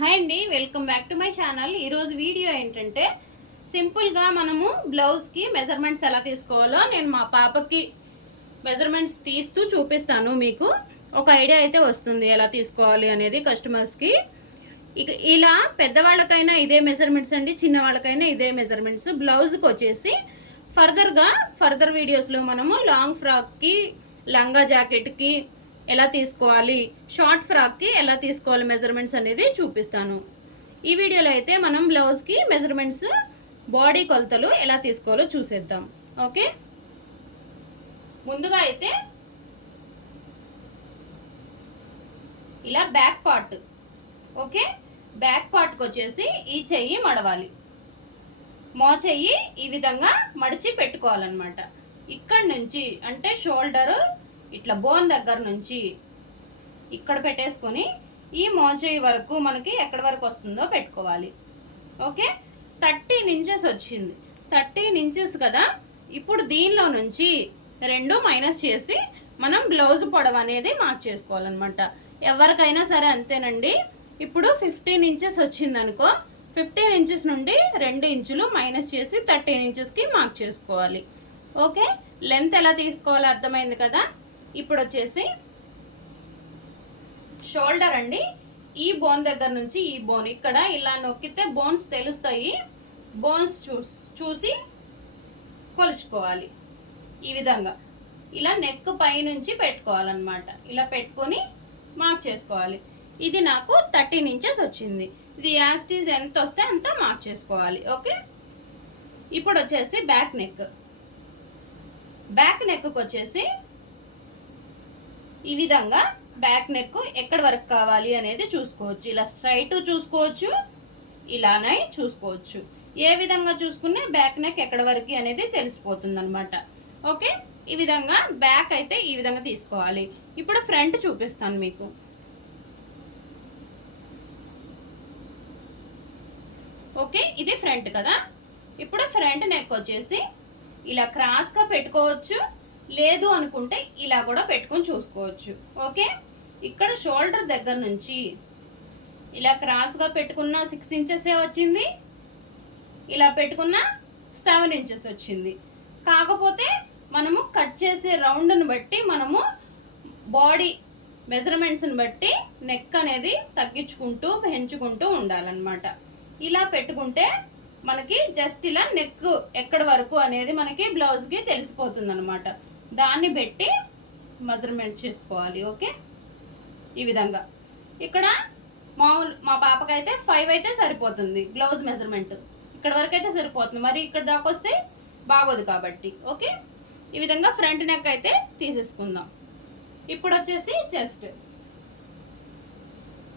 Hi అండి, welcome back to my channel. ఈరోజు video ఏంటంటే సింపుల్గా మనము బ్లౌజ్కి మెజర్మెంట్స్ ఎలా తీసుకోవాలో నేను మా పాపకి మెజర్మెంట్స్ తీస్తూ చూపిస్తాను. మీకు ఒక ఐడియా అయితే వస్తుంది ఎలా తీసుకోవాలి అనేది కస్టమర్స్కి. ఇక ఇలా పెద్దవాళ్ళకైనా ఇదే మెజర్మెంట్స్ అండి, చిన్న వాళ్ళకైనా ఇదే మెజర్మెంట్స్. బ్లౌజ్కి వచ్చేసి ఫర్దర్ వీడియోస్లో మనము లాంగ్ ఫ్రాక్కి, లంగా జాకెట్కి ఎలా తీసుకోవాలి, షార్ట్ ఫ్రాక్కి ఎలా తీసుకోవాలి మెజర్మెంట్స్ అనేది చూపిస్తాను. ఈ వీడియోలో అయితే మనం బ్లౌజ్కి మెజర్మెంట్స్, బాడీ కొలతలు ఎలా తీసుకోవాలో చూసేద్దాం. ఓకే, ముందుగా అయితే ఇలా బ్యాక్ పార్ట్, ఓకే, బ్యాక్ పార్ట్కి వచ్చేసి ఈ చెయ్యి మడవాలి. మో చెయ్యి ఈ విధంగా మడిచి పెట్టుకోవాలన్నమాట. ఇక్కడ నుంచి అంటే షోల్డరు ఇట్లా బోన్ దగ్గర నుంచి ఇక్కడ పెట్టేసుకొని ఈ మోచేయి వరకు మనకి ఎక్కడి వరకు వస్తుందో పెట్టుకోవాలి. ఓకే, 13 ఇంచెస్ వచ్చింది. 13 ఇంచెస్ కదా. ఇప్పుడు దీనిలో నుంచి 2 మైనస్ చేసి మనం బ్లౌజ్ పొడవు అనేది మార్క్ చేసుకోవాలన్నమాట. ఎవరికైనా సరే అంతేనండి. ఇప్పుడు 15 ఇంచెస్ వచ్చింది అనుకో, 15 ఇంచెస్ నుండి 2 ఇంచులు మైనస్ చేసి 13 ఇంచెస్కి మార్క్ చేసుకోవాలి. ఓకే, లెంత్ ఎలా తీసుకోవాలో అర్థమైంది కదా. ఇప్పుడు వచ్చేసి షోల్డర్ అండి, ఈ బోన్ దగ్గర నుంచి ఈ బోన్ ఇక్కడ ఇలా నొక్కితే బోన్స్ తెలుస్తాయి. బోన్స్ చూసి కొలుచుకోవాలి. ఈ విధంగా ఇలా నెక్ పై నుంచి పెట్టుకోవాలన్నమాట. ఇలా పెట్టుకొని మార్క్ చేసుకోవాలి. ఇది నాకు 13 ఇంచెస్ వచ్చింది. ఇది యాస్టీజ్ ఎంత వస్తే అంత మార్క్ చేసుకోవాలి. ఓకే, ఇప్పుడు వచ్చేసి బ్యాక్ నెక్కి వచ్చేసి ఈ విధంగా బ్యాక్ నెక్ ఎక్కడి వరకు కావాలి అనేది చూసుకోవచ్చు. ఇలా స్ట్రైట్ చూసుకోవచ్చు, ఇలానే చూసుకోవచ్చు. ఏ విధంగా చూసుకున్నా బ్యాక్ నెక్ ఎక్కడి వరకు అనేది తెలిసిపోతుంది అనమాట. ఓకే, ఈ విధంగా బ్యాక్ అయితే ఈ విధంగా తీసుకోవాలి. ఇప్పుడు ఫ్రంట్ చూపిస్తాను మీకు. ఓకే, ఇది ఫ్రంట్ కదా. ఇప్పుడు ఫ్రంట్ నెక్ వచ్చేసి ఇలా క్రాస్గా పెట్టుకోవచ్చు, లేదు అనుకుంటే ఇలా కూడా పెట్టుకొని చూసుకోవచ్చు. ఓకే, ఇక్కడ షోల్డర్ దగ్గర నుంచి ఇలా క్రాస్గా పెట్టుకున్న 6 ఇంచెసే వచ్చింది, ఇలా పెట్టుకున్న 7 ఇంచెస్ వచ్చింది. కాకపోతే మనము కట్ చేసే రౌండ్ని బట్టి మనము బాడీ మెజర్మెంట్స్ని బట్టి నెక్ అనేది తగ్గించుకుంటూ పెంచుకుంటూ ఉండాలన్నమాట. ఇలా పెట్టుకుంటే మనకి జస్ట్ ఇలా నెక్ ఎక్కడి వరకు అనేది మనకి బ్లౌజ్కి తెలిసిపోతుంది అనమాట. దాన్ని పెట్టి మెజర్మెంట్ చేసుకోవాలి. ఓకే, ఈ విధంగా ఇక్కడ మా పాపకైతే 5 అయితే సరిపోతుంది బ్లౌజ్ మెజర్మెంట్. ఇక్కడ వరకు అయితే సరిపోతుంది, మరి ఇక్కడ దాకా వస్తే బాగోదు కాబట్టి. ఓకే, ఈ విధంగా ఫ్రంట్ నెక్ అయితే తీసేసుకుందాం. ఇప్పుడు వచ్చేసి చెస్ట్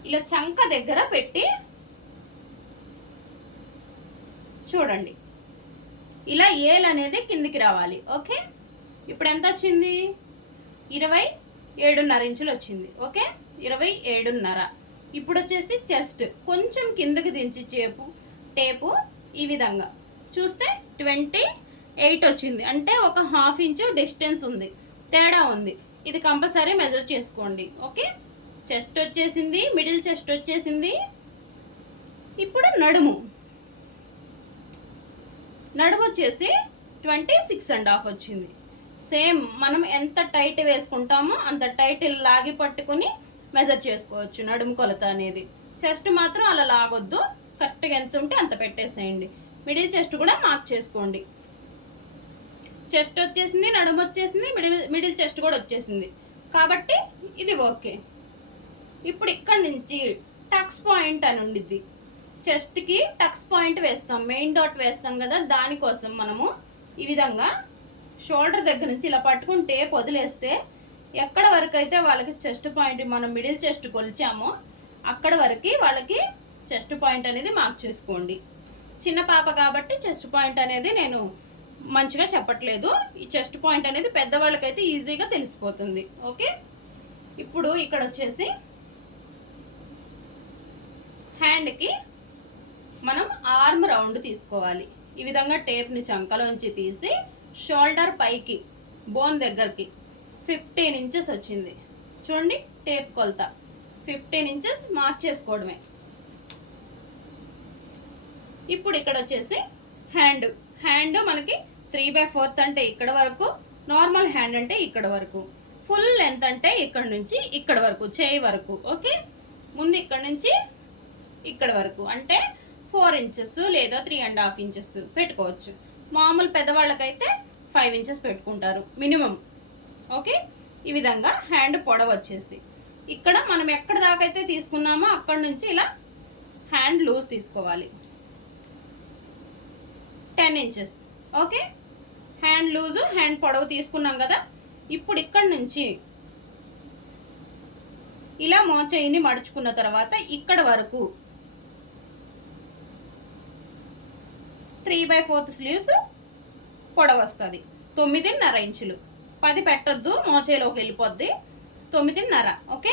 ఇలా చంక దగ్గర పెట్టి చూడండి, ఇలా ఏల్ అనేది కిందికి రావాలి. ఓకే, ఇప్పుడు ఎంత వచ్చింది? 27.5 ఇంచులు వచ్చింది. ఓకే, 27.5. ఇప్పుడు వచ్చేసి చెస్ట్ కొంచెం కిందకి దించి టేపు ఈ విధంగా చూస్తే 28 వచ్చింది. అంటే ఒక 1/2 ఇంచు డిస్టెన్స్ ఉంది, తేడా ఉంది. ఇది కంపల్సరీ మెజర్ చేసుకోండి. ఓకే, చెస్ట్ వచ్చేసింది, మిడిల్ చెస్ట్ వచ్చేసింది. ఇప్పుడు నడుము వచ్చేసి 26.5 వచ్చింది. సేమ్ మనం ఎంత టైట్ వేసుకుంటామో అంత టైట్ లాగి పట్టుకుని మెజర్ చేసుకోవచ్చు నడుము కొలత అనేది. చెస్ట్ మాత్రం అలా లాగొద్దు, కరెక్ట్గా ఎంత ఉంటే అంత పెట్టేసేయండి. మిడిల్ చెస్ట్ కూడా మార్క్ చేసుకోండి. చెస్ట్ వచ్చేసింది, నడుము వచ్చేసింది, మిడిల్ చెస్ట్ కూడా వచ్చేసింది కాబట్టి ఇది ఓకే. ఇప్పుడు ఇక్కడ నుంచి టక్స్ పాయింట్ అని ఉండిద్ది. చెస్ట్కి టక్స్ పాయింట్ వేస్తాం, మెయిన్ డాట్ వేస్తాం కదా. దానికోసం మనము ఈ విధంగా షోల్డర్ దగ్గర నుంచి ఇలా పట్టుకుంటే వదిలేస్తే ఎక్కడ వరకు అయితే వాళ్ళకి చెస్ట్ పాయింట్ మనం మిడిల్ చెస్ట్ కొలిచామో అక్కడ వరకు వాళ్ళకి చెస్ట్ పాయింట్ అనేది మార్క్ చేసుకోండి. చిన్న పాప కాబట్టి చెస్ట్ పాయింట్ అనేది నేను మంచిగా చెప్పట్లేదు. ఈ చెస్ట్ పాయింట్ అనేది పెద్దవాళ్ళకైతే ఈజీగా తెలిసిపోతుంది. ఓకే, ఇప్పుడు ఇక్కడ వచ్చేసి హ్యాండ్కి మనం ఆర్మ్ రౌండ్ తీసుకోవాలి. ఈ విధంగా టేప్ని చంకలోంచి తీసి షోల్డర్ పైకి బోన్ దగ్గరికి 15 ఇంచెస్ వచ్చింది. చూడండి, టేప్ కొలత 15 ఇంచెస్ మార్క్ చేసుకోవడమే. ఇప్పుడు ఇక్కడ వచ్చేసి హ్యాండ్ హ్యాండ్ మనకి 3/4 అంటే ఇక్కడ వరకు, నార్మల్ హ్యాండ్ అంటే ఇక్కడ వరకు, ఫుల్ లెంత్ అంటే ఇక్కడ నుంచి ఇక్కడ వరకు, చేయి వరకు. ఓకే, ముందు ఇక్కడ నుంచి ఇక్కడ వరకు అంటే 4 ఇంచెస్ లేదా 3.5 ఇంచెస్ పెట్టుకోవచ్చు. మామూలు పెద్దవాళ్ళకైతే 5 ఇంచెస్ పెట్టుకుంటారు మినిమం. ఓకే, ఈ విధంగా హ్యాండ్ పొడవు వచ్చేసి ఇక్కడ మనం ఎక్కడ దాకా అయితే తీసుకున్నామో అక్కడ నుంచి ఇలా హ్యాండ్ లూజ్ తీసుకోవాలి 10 inches. Okay, hand loose hand పొడవు తీసుకున్నాం కదా. ఇప్పుడు ఇక్కడ నుంచి ఇలా మోచేయిని మడుచుకున్న తర్వాత ఇక్కడ వరకు 3/4 స్లీవ్స్ పొడవు వస్తుంది, 9.5 ఇంచులు. 10 పెట్టొద్దు, మోచేలోకి వెళ్ళిపోద్ది, 9.5. ఓకే,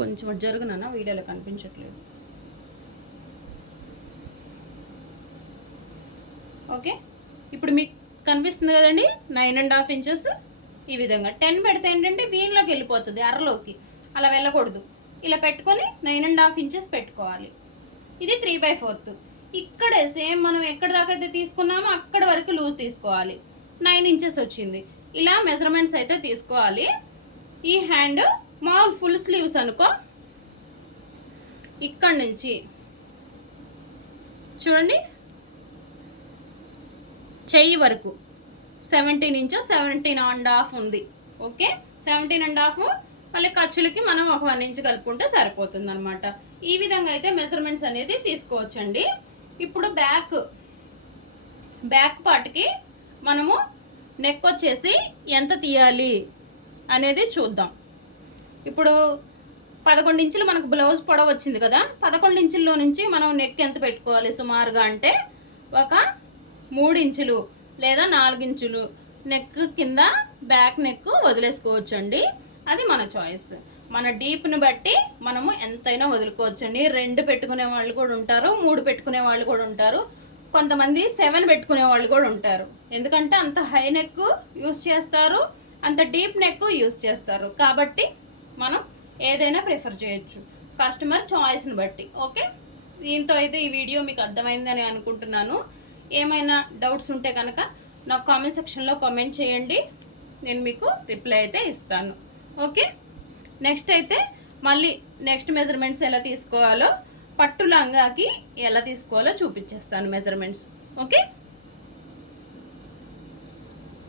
కొంచెం జరుగునా, వీడియోలో కనిపించట్లేదు. ఓకే, ఇప్పుడు మీకు కనిపిస్తుంది కదండి 9.5 ఇంచెస్. ఈ విధంగా 10 పెడితే ఏంటంటే దీనిలోకి వెళ్ళిపోతుంది, అరలోకి. అలా వెళ్ళకూడదు, ఇలా పెట్టుకొని 9.5 ఇంచెస్ పెట్టుకోవాలి. ఇది 3/4. ఇక్కడే సేమ్ మనం ఎక్కడ దాకా అయితే తీసుకున్నామో అక్కడ వరకు లూజ్ తీసుకోవాలి. 9 ఇంచెస్ వచ్చింది. ఇలా మెజర్మెంట్స్ అయితే తీసుకోవాలి. ఈ హ్యాండ్ మామూలు ఫుల్ స్లీవ్స్ అనుకో, ఇక్కడ నుంచి చూడండి చెయ్యి వరకు 17 ఇంచెస్, 17.5 ఉంది. ఓకే, 17.5. మళ్ళీ ఖర్చులకి మనం ఒక 1 ఇంచ్ కలుపుకుంటే సరిపోతుంది అనమాట. ఈ విధంగా అయితే మెజర్మెంట్స్ అనేది తీసుకోవచ్చండి. ఇప్పుడు బ్యాక్ పార్ట్కి మనము నెక్ వచ్చేసి ఎంత తీయాలి అనేది చూద్దాం. ఇప్పుడు 11 ఇంచులు మనకు బ్లౌజ్ పొడవు వచ్చింది కదా. 11 ఇంచుల్లో నుంచి మనం నెక్ ఎంత పెట్టుకోవాలి సుమారుగా అంటే ఒక 3 ఇంచులు లేదా 4 ఇంచులు నెక్ కింద బ్యాక్ నెక్ వదిలేసుకోవచ్చు అండి. అది మన చాయిస్. మన డీప్ని బట్టి మనము ఎంతైనా వదులుకోవచ్చండి. 2 పెట్టుకునే వాళ్ళు కూడా ఉంటారు, 3 పెట్టుకునే వాళ్ళు కూడా ఉంటారు, కొంతమంది 7 పెట్టుకునే వాళ్ళు కూడా ఉంటారు. ఎందుకంటే అంత హై నెక్ యూస్ చేస్తారు, అంత డీప్ నెక్ యూస్ చేస్తారు. కాబట్టి మనం ఏదైనా ప్రిఫర్ చేయొచ్చు కస్టమర్ చాయిస్ని బట్టి. ఓకే, దీంతో అయితే ఈ వీడియో మీకు అర్థమైందని అనుకుంటున్నాను. ఏమైనా డౌట్స్ ఉంటే కనుక నాకు కామెంట్ సెక్షన్లో కామెంట్ చేయండి, నేను మీకు రిప్లై అయితే ఇస్తాను. ఓకే, నెక్స్ట్ అయితే మళ్ళీ నెక్స్ట్ మెజర్మెంట్స్ ఎలా తీసుకోవాలో, పట్టు లంగాకి ఎలా తీసుకోవాలో చూపించేస్తాను మెజర్మెంట్స్. ఓకే.